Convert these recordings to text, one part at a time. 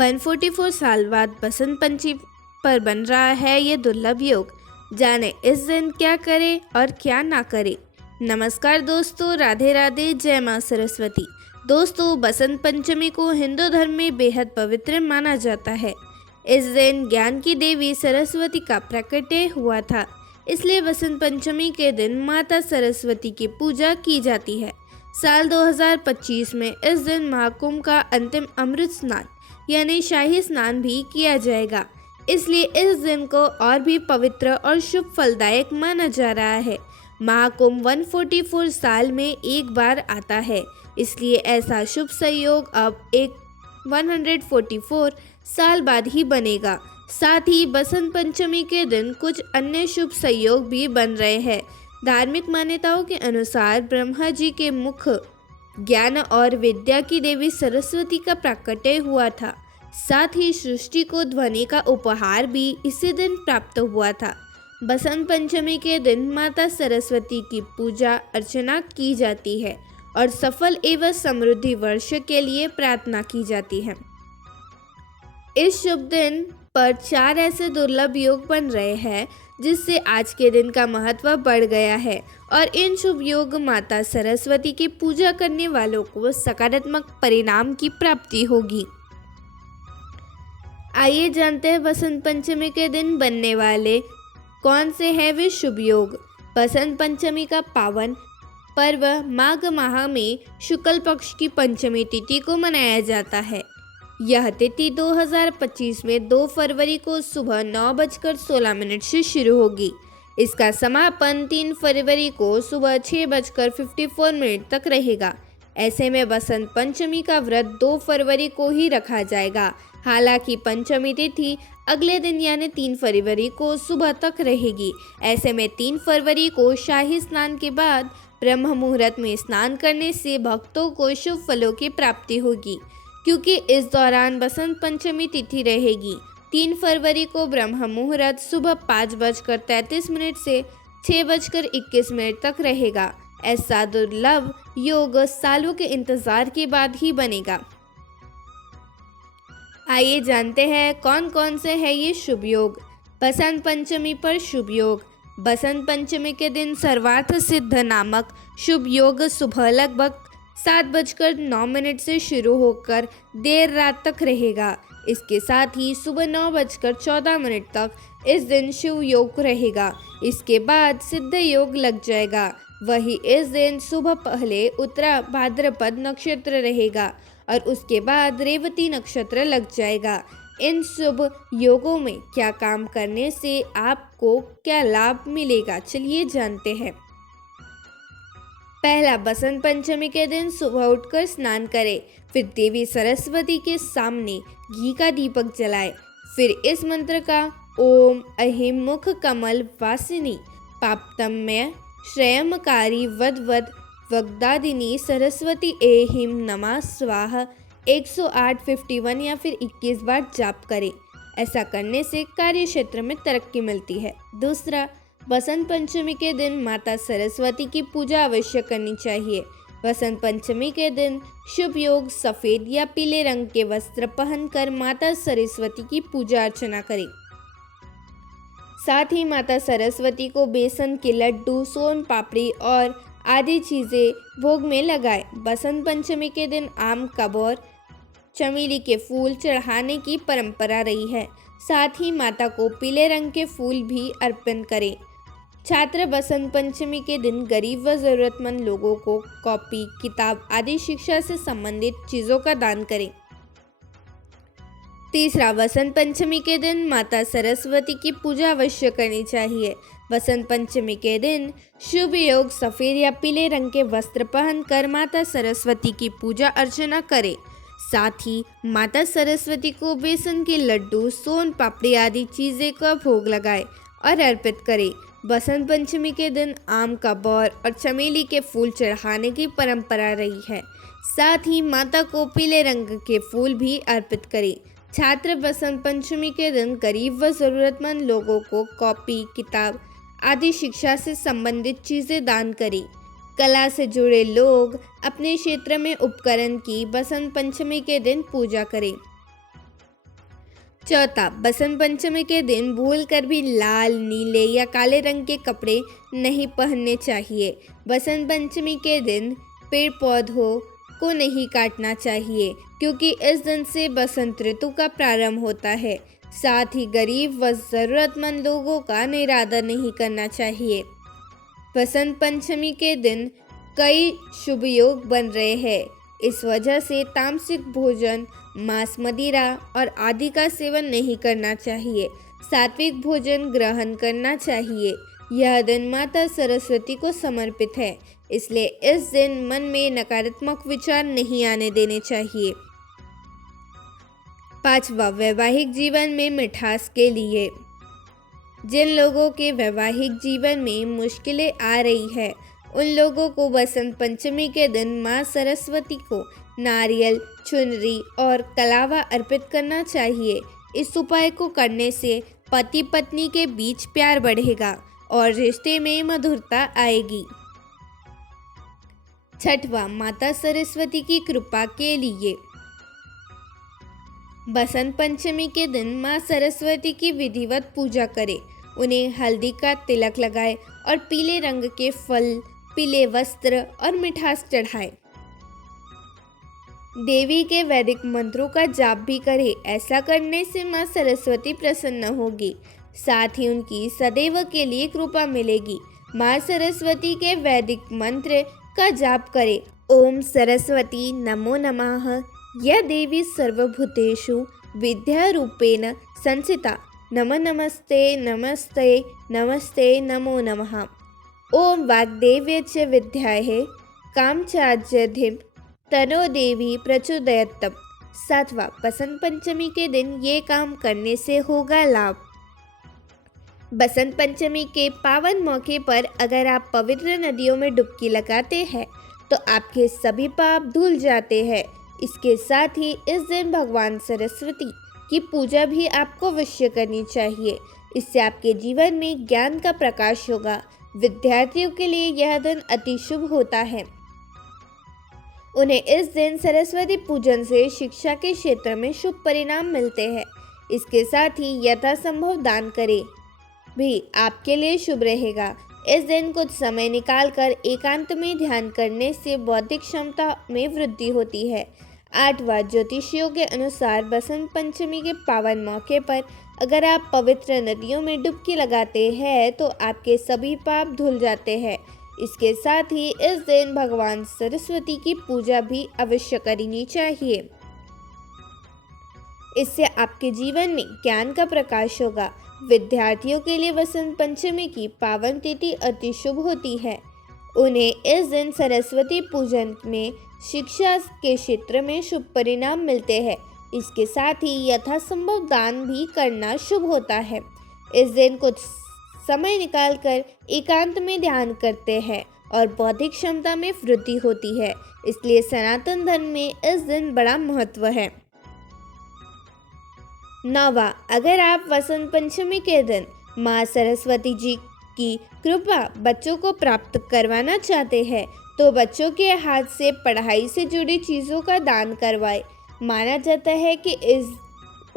144 साल बाद बसंत पंचमी पर बन रहा है ये दुर्लभ योग। जाने इस दिन क्या करें और क्या ना करें। नमस्कार दोस्तों, राधे राधे, जय माँ सरस्वती। दोस्तों, बसंत पंचमी को हिंदू धर्म में बेहद पवित्र माना जाता है। इस दिन ज्ञान की देवी सरस्वती का प्रकटे हुआ था, इसलिए बसंत पंचमी के दिन माता सरस्वती की पूजा की जाती है। साल 2025 में इस दिन महाकुंभ का अंतिम अमृत स्नान यानी शाही स्नान भी किया जाएगा, इसलिए इस दिन को और भी पवित्र और शुभ फलदायक माना जा रहा है। महाकुंभ 144 साल में एक बार आता है, इसलिए ऐसा शुभ संयोग अब एक 144 साल बाद ही बनेगा। साथ ही बसंत पंचमी के दिन कुछ अन्य शुभ संयोग भी बन रहे हैं। धार्मिक मान्यताओं के अनुसार ब्रह्मा जी के मुख ज्ञान और विद्या की देवी सरस्वती का प्राकट्य हुआ था। साथ ही सृष्टि को ध्वनि का उपहार भी इसी दिन प्राप्त हुआ था। बसंत पंचमी के दिन माता सरस्वती की पूजा अर्चना की जाती है और सफल एवं समृद्धि वर्ष के लिए प्रार्थना की जाती है। इस शुभ दिन पर 4 ऐसे दुर्लभ योग बन रहे हैं, जिससे आज के दिन का महत्व बढ़ गया है और इन शुभ योग माता सरस्वती की पूजा करने वालों को सकारात्मक परिणाम की प्राप्ति होगी। आइए जानते हैं बसंत पंचमी के दिन बनने वाले कौन से हैं वे शुभ योग। बसंत पंचमी का पावन पर्व माघ माह में शुक्ल पक्ष की पंचमी तिथि को मनाया जाता है। यह तिथि 2025 में 2 फरवरी को सुबह 9:16 से शुरू होगी। इसका समापन 3 फरवरी को सुबह 6:54 तक रहेगा। ऐसे में बसंत पंचमी का व्रत 2 फरवरी को ही रखा जाएगा। हालांकि पंचमी तिथि अगले दिन यानी 3 फरवरी को सुबह तक रहेगी। ऐसे में 3 फरवरी को शाही स्नान के बाद ब्रह्म मुहूर्त में स्नान करने से भक्तों को शुभ फलों की प्राप्ति होगी, क्योंकि इस दौरान बसंत पंचमी तिथि रहेगी। 3 फरवरी को ब्रह्म मुहूर्त सुबह 5:33 से 6:21 तक रहेगा। ऐसा दुर्लभ योग सालों के इंतजार के बाद ही बनेगा। आइए जानते हैं कौन कौन से है ये शुभ योग। बसंत पंचमी पर शुभ योग। बसंत पंचमी के दिन सर्वार्थ सिद्ध नामक शुभ योग सुबह लगभग 7:09 से शुरू होकर देर रात तक रहेगा। इसके साथ ही सुबह 9:14 तक इस दिन शिव योग रहेगा। इसके बाद सिद्ध योग लग जाएगा। वही इस दिन सुबह पहले उत्तरा भाद्रपद नक्षत्र रहेगा और उसके बाद रेवती नक्षत्र लग जाएगा। इन शुभ योगों में क्या काम करने से आपको क्या लाभ मिलेगा, चलिए जानते हैं। पहला, बसंत पंचमी के दिन सुबह उठकर स्नान करें, फिर देवी सरस्वती के सामने घी का दीपक जलाएं। फिर इस मंत्र का ओम अहिम मुख कमल वासिनी पापतम्य श्रेयमकारी वद वगदादिनी सरस्वती एहिम नमः स्वाहा 108, 51 या फिर 21 बार जाप करें। ऐसा करने से कार्य क्षेत्र में तरक्की मिलती है। दूसरा, बसंत पंचमी के दिन माता सरस्वती की पूजा अवश्य करनी चाहिए। बसंत पंचमी के दिन शुभ योग सफ़ेद या पीले रंग के वस्त्र पहनकर माता सरस्वती की पूजा अर्चना करें। साथ ही माता सरस्वती को बेसन के लड्डू, सोन पापड़ी और आदि चीज़ें भोग में लगाएं। बसंत पंचमी के दिन आम, कबूर, चमेली के फूल चढ़ाने की परंपरा रही है। साथ ही माता को पीले रंग के फूल भी अर्पण करें। छात्र बसंत पंचमी के दिन गरीब व ज़रूरतमंद लोगों को कॉपी, किताब आदि शिक्षा से संबंधित चीज़ों का दान करें। तीसरा, बसंत पंचमी के दिन माता सरस्वती की पूजा अवश्य करनी चाहिए। बसंत पंचमी के दिन शुभ योग सफ़ेद या पीले रंग के वस्त्र पहनकर माता सरस्वती की पूजा अर्चना करें। साथ ही माता सरस्वती को बेसन के लड्डू, सोन पापड़ी आदि चीज़ें का भोग लगाएं और अर्पित करें। बसंत पंचमी के दिन आम, कबूर और चमेली के फूल चढ़ाने की परंपरा रही है। साथ ही माता को पीले रंग के फूल भी अर्पित करें। छात्र बसंत पंचमी के दिन गरीब व ज़रूरतमंद लोगों को कॉपी, किताब आदि शिक्षा से संबंधित चीज़ें दान करें। कला से जुड़े लोग अपने क्षेत्र में उपकरण की बसंत पंचमी के दिन पूजा करें। चौथा, बसंत पंचमी के दिन भूल कर भी लाल, नीले या काले रंग के कपड़े नहीं पहनने चाहिए। बसंत पंचमी के दिन पेड़ पौधों को नहीं काटना चाहिए, क्योंकि इस दिन से बसंत ऋतु का प्रारंभ होता है। साथ ही गरीब व ज़रूरतमंद लोगों का निरादर नहीं करना चाहिए। बसंत पंचमी के दिन कई शुभ योग बन रहे हैं। इस वजह से तामसिक भोजन, मांस, मदिरा और आदि का सेवन नहीं करना चाहिए। सात्विक भोजन ग्रहण करना चाहिए। यह दिन माता सरस्वती को समर्पित है, इसलिए इस दिन मन में नकारात्मक विचार नहीं आने देने चाहिए। पांचवा, वैवाहिक जीवन में मिठास के लिए। जिन लोगों के वैवाहिक जीवन में मुश्किलें आ रही है, उन लोगों को बसंत पंचमी के दिन माँ सरस्वती को नारियल, चुनरी और कलावा अर्पित करना चाहिए। इस उपाय को करने से पति पत्नी के बीच प्यार बढ़ेगा और रिश्ते में मधुरता आएगी। छठवा, माता सरस्वती की कृपा के लिए। बसंत पंचमी के दिन माँ सरस्वती की विधिवत पूजा करें। उन्हें हल्दी का तिलक लगाएं और पीले रंग के फल, पीले वस्त्र और मिठास चढ़ाएं। देवी के वैदिक मंत्रों का जाप भी करें। ऐसा करने से माँ सरस्वती प्रसन्न होगी, साथ ही उनकी सदैव के लिए कृपा मिलेगी। माँ सरस्वती के वैदिक मंत्र का जाप करें। ओम सरस्वती नमो नमः। यह देवी सर्वभूतेषु विद्यारूपेण संस्थिता। नमस्ते नमस्ते नमस्ते नमो नमः। ओम वाग्देव्य च विद्याये कामचार्यधिम तनो देवी प्रचोदयत्तम। सातवां, बसंत पंचमी के दिन ये काम करने से होगा लाभ। बसंत पंचमी के पावन मौके पर अगर आप पवित्र नदियों में डुबकी लगाते हैं तो आपके सभी पाप धुल जाते हैं। इसके साथ ही इस दिन भगवान सरस्वती की पूजा भी आपको अवश्य करनी चाहिए। इससे आपके जीवन में ज्ञान का प्रकाश होगा। विद्यार्थियों के लिए यह दिन अति शुभ होता है। उन्हें इस दिन सरस्वती पूजन से शिक्षा के क्षेत्र में शुभ परिणाम मिलते हैं। इसके साथ ही यथासंभव दान करें भी आपके लिए शुभ रहेगा। इस दिन कुछ समय निकालकर एकांत में ध्यान करने से बौद्धिक क्षमता में वृद्धि होती है। आठवां, ज्योतिषियों के अनुसार बसंत पंचमी के पावन मौके पर अगर आप पवित्र नदियों में डुबकी लगाते हैं तो आपके सभी पाप धुल जाते हैं। इसके साथ ही इस दिन भगवान सरस्वती की पूजा भी अवश्य करनी चाहिए। इससे आपके जीवन में ज्ञान का प्रकाश होगा। विद्यार्थियों के लिए बसंत पंचमी की पावन तिथि अति शुभ होती है। उन्हें इस दिन सरस्वती पूजन में शिक्षा के क्षेत्र में शुभ परिणाम मिलते हैं। इसके साथ ही यथासंभव दान भी करना शुभ होता है। इस दिन कुछ समय निकालकर एकांत में ध्यान करते हैं और बौद्धिक क्षमता में वृद्धि होती है। इसलिए सनातन धर्म में इस दिन बड़ा महत्व है। नौवां, अगर आप वसंत पंचमी के दिन माँ सरस्वती जी की कृपा बच्चों को प्राप्त करवाना चाहते हैं तो बच्चों के हाथ से पढ़ाई से जुड़ी चीज़ों का दान करवाएं। माना जाता है कि इस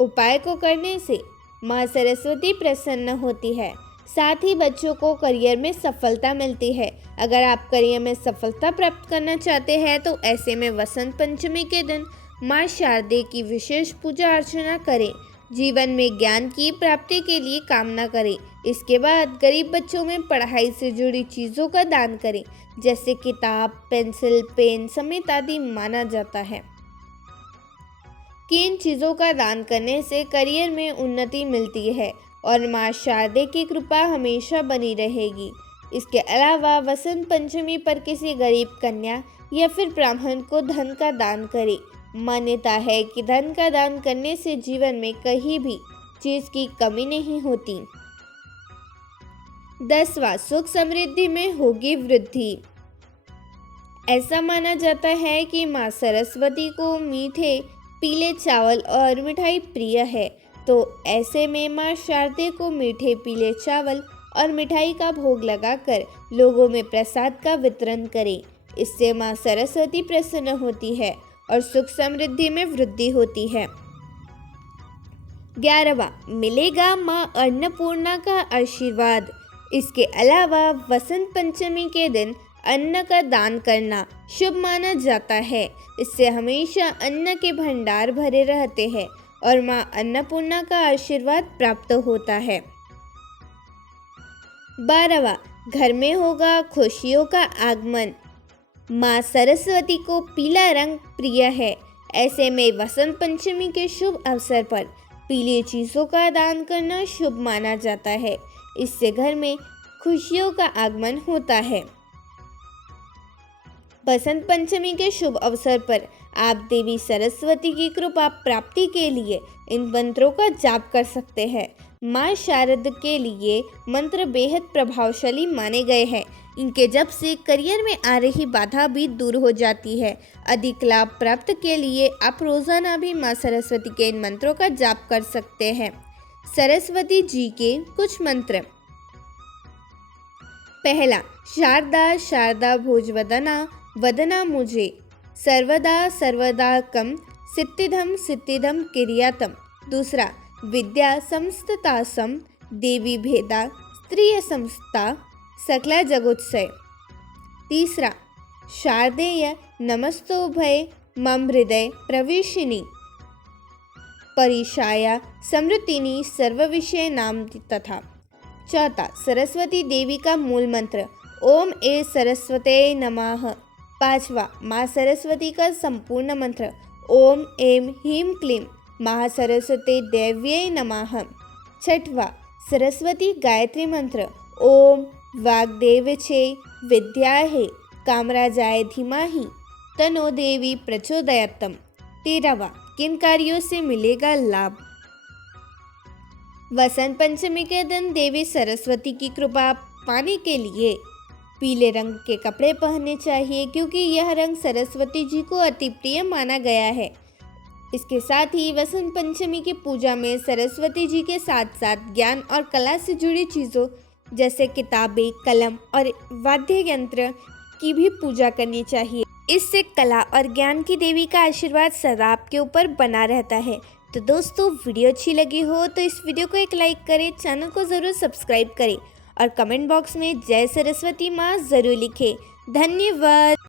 उपाय को करने से माँ सरस्वती प्रसन्न होती है। साथ ही बच्चों को करियर में सफलता मिलती है। अगर आप करियर में सफलता प्राप्त करना चाहते हैं तो ऐसे में वसंत पंचमी के दिन माँ शारदे की विशेष पूजा अर्चना करें। जीवन में ज्ञान की प्राप्ति के लिए कामना करें। इसके बाद गरीब बच्चों में पढ़ाई से जुड़ी चीज़ों का दान करें, जैसे किताब, पेंसिल, पेन समेत आदि। माना जाता है कि इन चीज़ों का दान करने से करियर में उन्नति मिलती है और माँ शारदे की कृपा हमेशा बनी रहेगी। इसके अलावा वसंत पंचमी पर किसी गरीब कन्या या फिर ब्राह्मण को धन का दान करें। मान्यता है कि धन का दान करने से जीवन में कहीं भी चीज़ की कमी नहीं होती। 10वां, सुख समृद्धि में होगी वृद्धि। ऐसा माना जाता है कि माँ सरस्वती को मीठे पीले चावल और मिठाई प्रिय है, तो ऐसे में माँ शारदे को मीठे पीले चावल और मिठाई का भोग लगाकर लोगों में प्रसाद का वितरण करें। इससे माँ सरस्वती प्रसन्न होती है और सुख समृद्धि में वृद्धि होती है। 11वां, मिलेगा माँ अन्नपूर्णा का आशीर्वाद। इसके अलावा वसंत पंचमी के दिन अन्न का दान करना शुभ माना जाता है। इससे हमेशा अन्न के भंडार भरे रहते हैं और माँ अन्नपूर्णा का आशीर्वाद प्राप्त होता है। 12वां, घर में होगा खुशियों का आगमन। माँ सरस्वती को पीला रंग प्रिय है। ऐसे में वसंत पंचमी के शुभ अवसर पर पीली चीज़ों का दान करना शुभ माना जाता है। इससे घर में खुशियों का आगमन होता है। बसंत पंचमी के शुभ अवसर पर आप देवी सरस्वती की कृपा प्राप्ति के लिए इन मंत्रों का जाप कर सकते हैं। माँ शारद के लिए मंत्र बेहद प्रभावशाली माने गए हैं। इनके जप से करियर में आ रही बाधा भी दूर हो जाती है। अधिक लाभ प्राप्त के लिए आप रोजाना भी माँ सरस्वती के इन मंत्रों का जाप कर सकते हैं। सरस्वती जी के कुछ मंत्र। पहला, शारदा शारदा भोजवदना वदना मुझे, सर्वदा सर्वदाकम सिद्धिदम सिद्धिदम किरियातम। दूसरा, विद्या समस्ततासम देवी भेदा स्त्रिय समस्ता सकला जगोत्सय। तीसरा, शारदेय नमस्तोभय मम हृदय प्रवेशिनी परिशाया समृतिनी सर्व विषय नाम तथा। चौथा, सरस्वती देवी का मूल मंत्र ओम ए सरस्वते नमः। पांचवा, माँ सरस्वती का संपूर्ण मंत्र ओम एम ह्रीं क्लीं महासरस्वती देव्यै नमः। छठवा, सरस्वती गायत्री मंत्र ओम वाग्देव छे विद्याहे कामराजाय धीमहि तनो देवी प्रचोदयात्तम। 13वां, किन कार्यों से मिलेगा लाभ। वसंत पंचमी के दिन देवी सरस्वती की कृपा पाने के लिए पीले रंग के कपड़े पहनने चाहिए, क्योंकि यह रंग सरस्वती जी को अति प्रिय माना गया है। इसके साथ ही वसंत पंचमी की पूजा में सरस्वती जी के साथ साथ ज्ञान और कला से जुड़ी चीज़ों जैसे किताबें, कलम और वाद्य यंत्र की भी पूजा करनी चाहिए। इससे कला और ज्ञान की देवी का आशीर्वाद सदा आपके ऊपर बना रहता है। तो दोस्तों, वीडियो अच्छी लगी हो तो इस वीडियो को एक लाइक करें, चैनल को ज़रूर सब्सक्राइब करें और कमेंट बॉक्स में जय सरस्वती माँ ज़रूर लिखें। धन्यवाद।